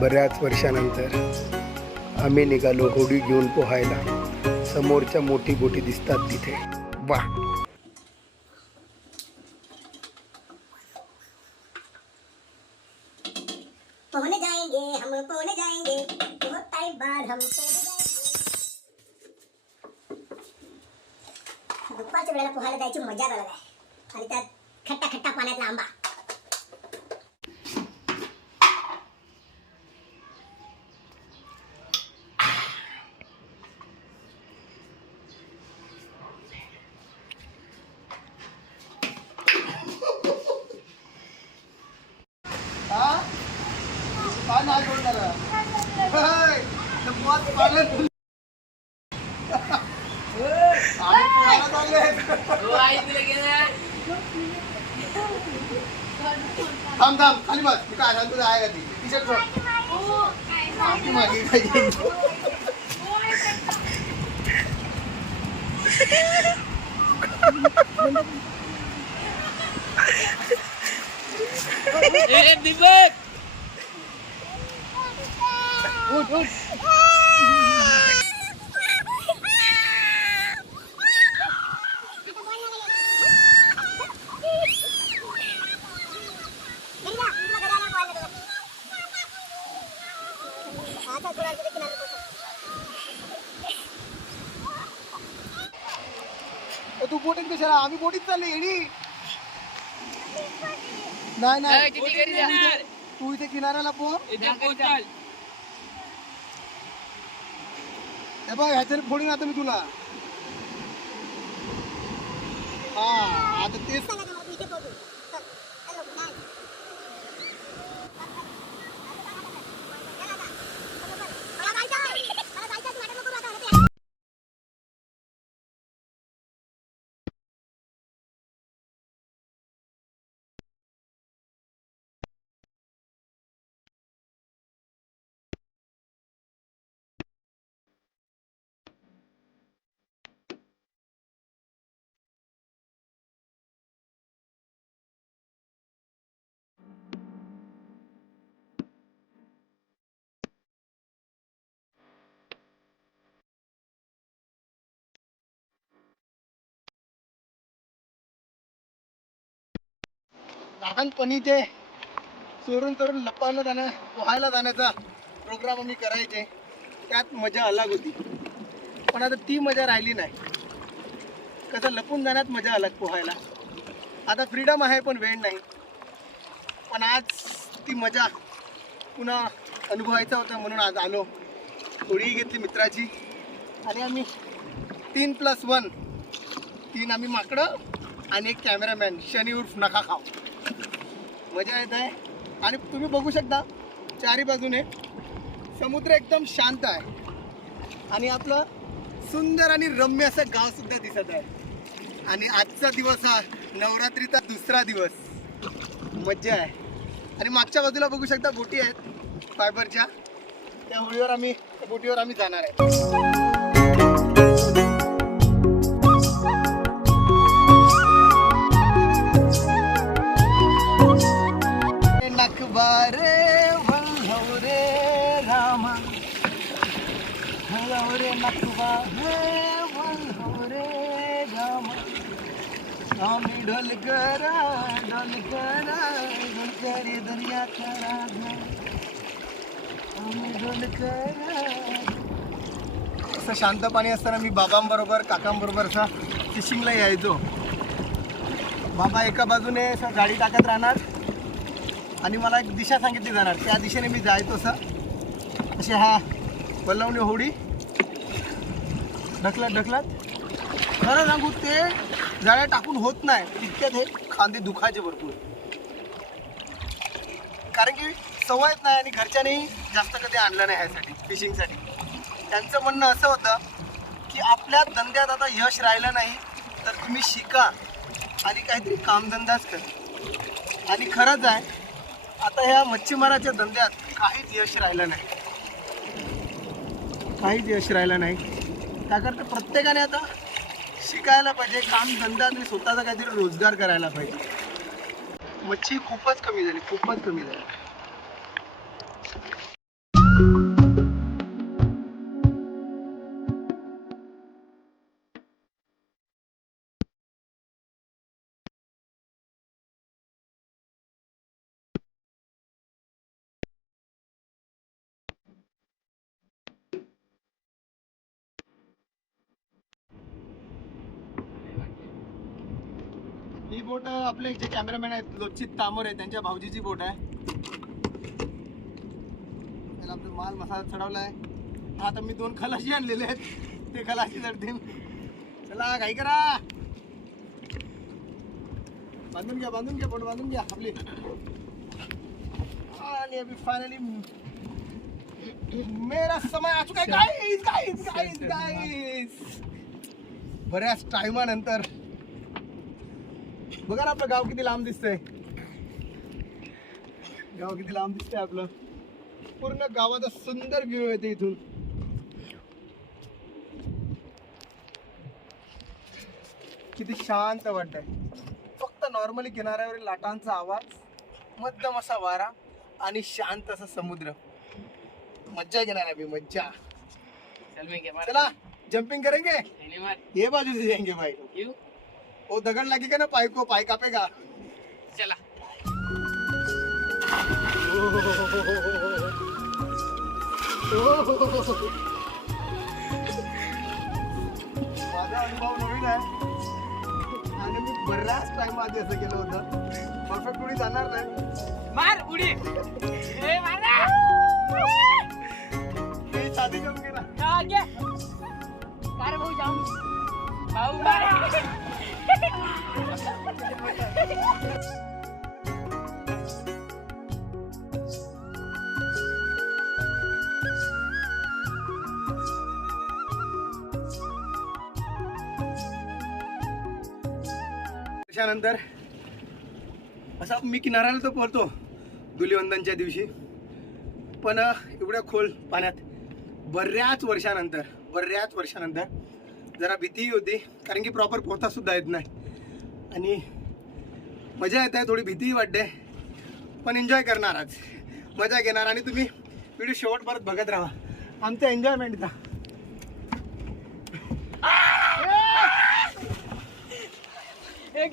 बऱ्याच वर्षानंतर आम्ही निघालो होडी घेऊन पोहायला. समोरच्या मोठी बोटी दिसतात तिथे. वा पोहने जाएंगे हम पोहने जाएंगे बहुत टाइम बाद हम दुपारच्या वेळेला पोहायला जायची मजा अलग आहे. आणि त्यात खट्टा खट्टा पाण्यातला आंबा थांब थांब खाली बस मी काय सांगतो आहे का ती टी शर्ट मागे मागे काय दीपक उठ उठ तू बोटीत कशाला? आम्ही बोटीत चालले येडी. नाही नाही. किती घरी जाणार? तू इथे किनाऱ्याला पोह. हे बघ ह्याच्याने फोडीन आता मी तुला. हा आता तेच लहानपणी ते चोरून चोरून लपवायला जाणं पोहायला जाण्याचा प्रोग्राम आम्ही करायचे. त्यात मजा अलग होती. पण आता ती मजा राहिली नाही. कसं लपून जाण्यात मजा अलग पोहायला. आता फ्रीडम आहे पण वेळ नाही. पण आज ती मजा पुन्हा अनुभवायचा होता म्हणून आज आलो. होळी घेतली मित्राची. आणि आम्ही तीन प्लस वन तीन आम्ही माकडं आणि एक कॅमेरामॅन शनी उर्फ नका खाव मजा येत आहे. आणि तुम्ही बघू शकता चारी बाजूने समुद्र एकदम शांत आहे. आणि आपलं सुंदर आणि रम्य असं गावसुद्धा दिसत आहे. आणि आजचा दिवस हा नवरात्रीचा दुसरा दिवस. मज्जा आहे. आणि मागच्या बाजूला बघू शकता बोटी आहेत फायबरच्या त्या होळीवर आम्ही बोटीवर आम्ही जाणार आहे. नखबारे वल्हवरे रामा. रे नखबा हे वल्हवरे रामा. आम्ही ढोलकरा ढोलकरा ढोलकरी ढोल करा आम्ही ढोलकरा असं शांत पाणी असताना मी बाबांबरोबर काकांबरोबर असा फिशिंगला यायचो. बाबा एका बाजूने असं गाडी टाकत राहणार. आणि मला एक दिशा सांगितली जाणार. त्या दिशेने मी जायचो असं असे हा पल्लवणी होडी. ढकलत ढकलत. खरं सांगू ते जाळ्या टाकून होत नाही. तितक्यात हे खांदे दुखायचे भरपूर. कारण की सवयच नाही आणि घरच्यांनी जास्त कधी आणलं नाही ह्यासाठी फिशिंगसाठी त्यांचं म्हणणं असं होतं की आपल्या धंद्यात आता यश राहिलं नाही तर तुम्ही शिका आणि काहीतरी कामधंदाच करा. आणि खरंच आहे आता ह्या मच्छीमाराच्या धंद्यात काहीच यश राहिलं नाही. काहीच यश राहिलं नाही. त्याकरता प्रत्येकाने आता शिकायला पाहिजे काम धंदा आणि स्वतःचा काहीतरी रोजगार करायला पाहिजे. मच्छी खूपच कमी झाली खूपच कमी झाली. बोट आपले जे कॅमेरामॅन आहेत लोचित तामोर आहे त्यांच्या भाऊजीची बोट आहे. त्याला आपला माल मसाला चढवलाय. आता मी दोन खलाशी आणलेले आहेत. ते खलाशी चढतील. चला काही करा. बांधून घ्या बांधून घ्या बोट बांधून घ्या आपली. आणि अभी फायनली मेरा समय आ चुका है गाइस गाइस गाइस गाइस बऱ्याच टायमानंतर बघा ना आपलं गाव किती लांब दिसतंय. गाव किती लांब दिसतंय आपलं. पूर्ण गावाचा सुंदर व्ह्यू येते इथून. किती शांत वाटतंय. फक्त नॉर्मली किनाऱ्यावरील लाटांचा आवाज मध्यम असा वारा आणि शांत असा समुद्र. मज्जा घेणार आहे मज्जा. चल जंपिंग करेंगे? ये बाजू से जाएंगे भाई. वो दगड़ लगेगा ना पाई को पाई कापेगा? चला. माझा अनुभव नवीन आहे. आणि मी बऱ्याच टाइम आधी असं केलं होतं. परफेक्ट कुणी जाणार नाही. मार उडी. साधी करून गेला. भाऊ जाऊन. भाऊ मार. त्यानंतर असा मी किनाऱ्याला तर पोहतो धुलीवंदनच्या दिवशी. पण एवढ्या खोल पाण्यात बऱ्याच वर्षानंतर बऱ्याच वर्षानंतर जरा भीतीही होती कारण की प्रॉपर पोहता सुद्धा येत नाही. आणि मजा येत आहे थोडी भीतीही वाटते पण एन्जॉय करणार आज. मजा घेणार आणि तुम्ही व्हिडिओ शेवट परत बघत राहा. आमचं एन्जॉयमेंटचा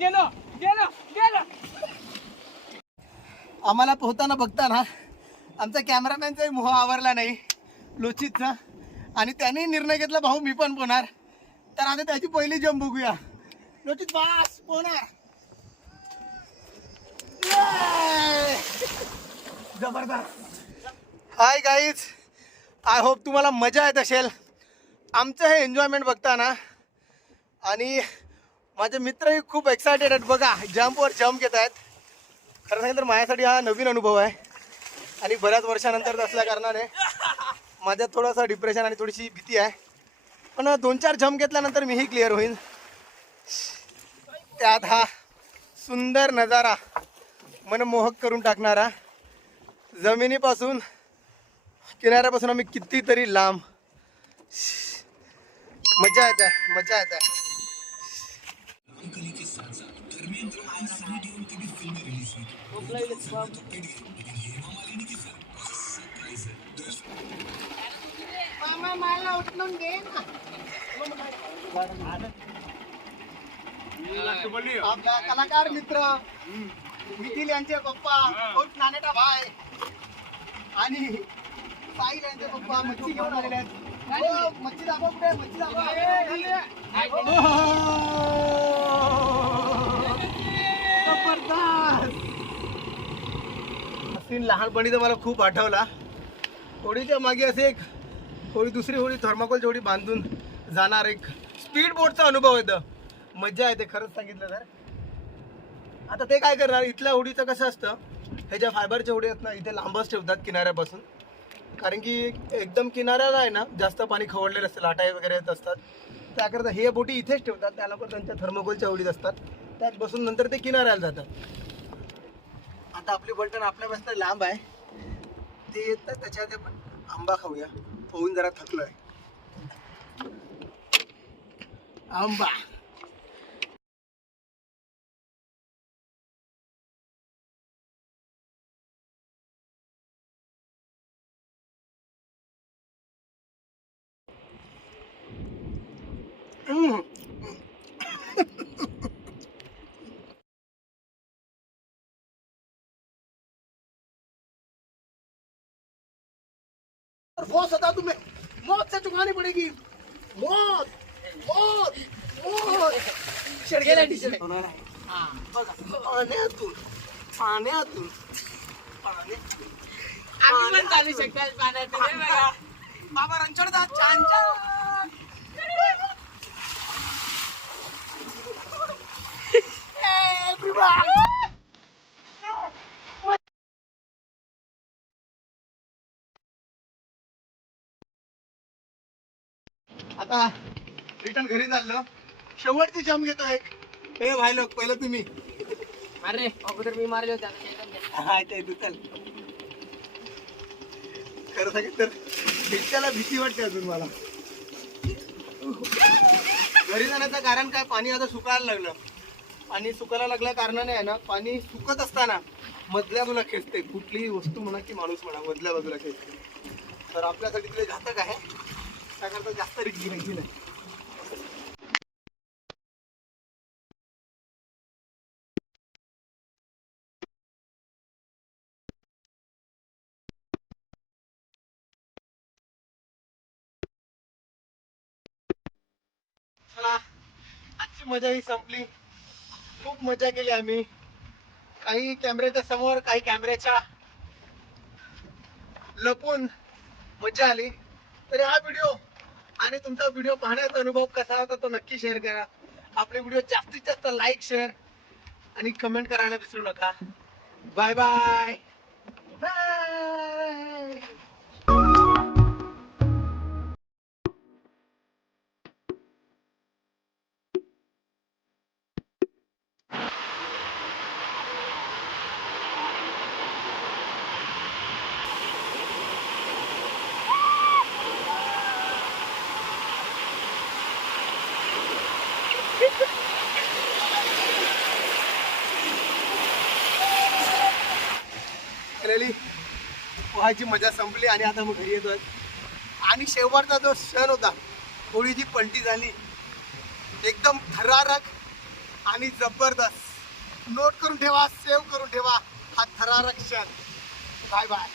गेलो गेलो गेलो. आम्हाला पोहताना बघताना आमचा कॅमेरामॅनचाही मोह आवरला नाही लोचितचा. आणि त्याने निर्णय घेतला भाऊ मी पण पोहणार. तर आता त्याची पहिली जंप बघूया. नोटीस बास पोहणार. जबरदस्त. हाय गाईज आय होप तुम्हाला मजा येत असेल. आमचं हे एन्जॉयमेंट बघताना आणि माझे मित्रही खूप एक्सायटेड आहेत. बघा जम्पवर जम्प घेत आहेत. खरं सांगितलं तर माझ्यासाठी हा नवीन अनुभव आहे. आणि बऱ्याच वर्षानंतर असल्या कारणाने माझ्यात थोडंसं डिप्रेशन आणि थोडीशी भीती आहे. पण दोन चार झम घेतल्यानंतर मीही क्लिअर होईन. त्यात हा सुंदर नजारा मनमोहक करून टाकणारा. जमिनीपासून किनाऱ्यापासून आम्ही कितीतरी लांब. मजा येत आहे मजा येत. आहे मामा मला उचलून घे ना आपला कलाकार मित्र निखिल यांचे पप्पा उर्फ नानेटा भाई आणि साहिल यांचे पप्पा मच्छी घेऊन आलेले आहेत मच्छी दाखवा कुठे? मच्छी दाखवा जबरदस्त सीन लहानपणी तर मला खूप आठवला होडीच्या मागे असे एक होळी दुसरी होळी थर्माकोल होडी बांधून जाणार एक स्पीड बोटचा अनुभव येतं मज्जा येते खरंच सांगितलं तर. आता ते काय करणार इथल्या होडीचं कसं असतं ह्याच्या फायबरच्या होडी आहेत ना इथे लांबच ठेवतात किनाऱ्यापासून. कारण की एकदम किनाऱ्याला आहे ना जास्त पाणी खवडलेलं असतं लाटाई वगैरे येत असतात. त्याकरता हे बोटी इथेच ठेवतात त्या लोक त्यांच्या थर्मोकोलच्या होडीत असतात. त्यात बसून नंतर ते किनाऱ्याला जातात. आता आपली बलटण आपल्यापासून लांब आहे. ते येत त्याच्यात आपण आंबा खाऊया. पोहून जरा थकलोय आंबा Mm. बॉस आता तुम्हें मौत से चुकानी पड़ेगी। मौत मौत मौत। गेला टी-शर्ट. हा, बघा. पाण्यातून पाण्यातून पाण्यातून आम्ही पण चालू शकतात पाण्यात हे बघा. बाबा रणछोडदा छान छान आता रिटर्न घरी चाललो. शेवटची जाम घेतो एक. हे भाई लोक पहिलं तुम्ही. अरे अगोदर मी मारले होते. हा चल. खरं सांगितलं तर बिबट्याला भीती वाटते अजून मला. घरी जाण्याचं कारण काय? पाणी आता सुकायला लागलं. पाणी सुकायला लागल्या कारणाने आहे ना पाणी सुकत असताना मधल्या बाजूला खेचते. कुठलीही वस्तू म्हणा की माणूस म्हणा मधल्या बाजूला खेचते. तर आपल्यासाठी तिथे घातक आहे. त्याकरता जास्त रिक्स घ्यायची नाही आजची मजा ही संपली. खूप मजा केली आम्ही. काही कॅमेऱ्याच्या समोर काही कॅमेऱ्याच्या लपून मजा आली. तर हा व्हिडिओ आणि तुमचा व्हिडिओ पाहण्याचा अनुभव कसा होता तो नक्की शेअर करा. आपले व्हिडिओ जास्तीत जास्त लाईक शेअर आणि कमेंट करायला विसरू नका. बाय बाय बाय केलेली पोहायची मजा संपली आणि आता मग घरी येतो आणि शेवटचा जो क्षण होता होळीची पलटी झाली एकदम थरारक आणि जबरदस्त. नोट करून ठेवा सेव्ह करून ठेवा हा थरारक क्षण बाय बाय